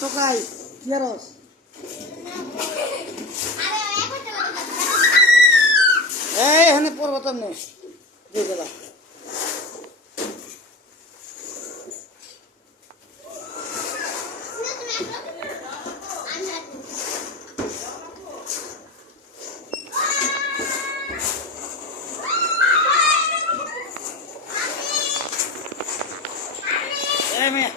টোকাই কিয়ারস এই এখানে পর্বত নেই দিয়ে গেলাম এই মেয়ে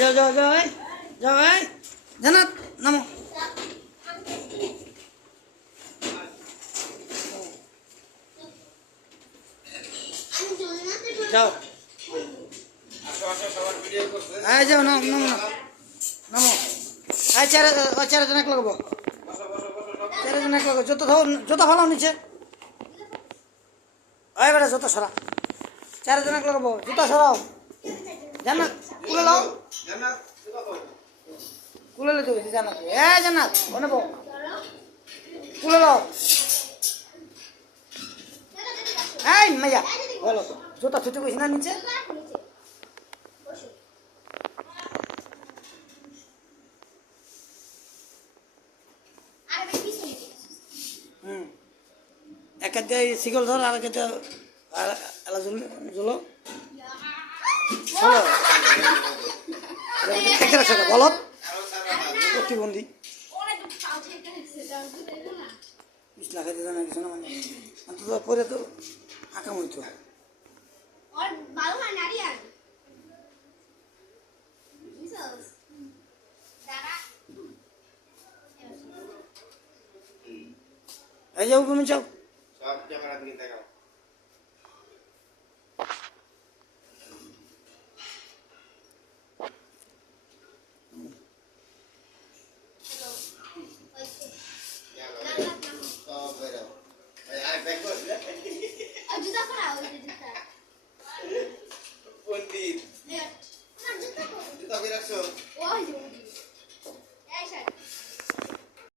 যাও যাও যাও যাও জানাত নামো যাও হ্যাঁ যাও নাম নামো নামো হ্যাঁ চারজন এক লাগবো চারজন এক লাগবো জুতো ভালো নিচে ওই বেটা জুতো সরা চারজন এক লাগবো জুতো সরাও জান্নাত কুলে লাও কুলে লে তুই জান্নাত জান্নাত ওনে বো কুলে লাও এই মাইয়া বলো জুতা ছুটি কইছ না নিচে এক দিয়ে শিকল ধর আর একটা এলা ঝুলো বলত প্রতিবন্ধী বিছনা খাইতে জানা কিছু না মানে অন্তত পরে তো আঁকা মইতো এই যাও তুমি যাও সব ক্যামেরা দিকে দেখাও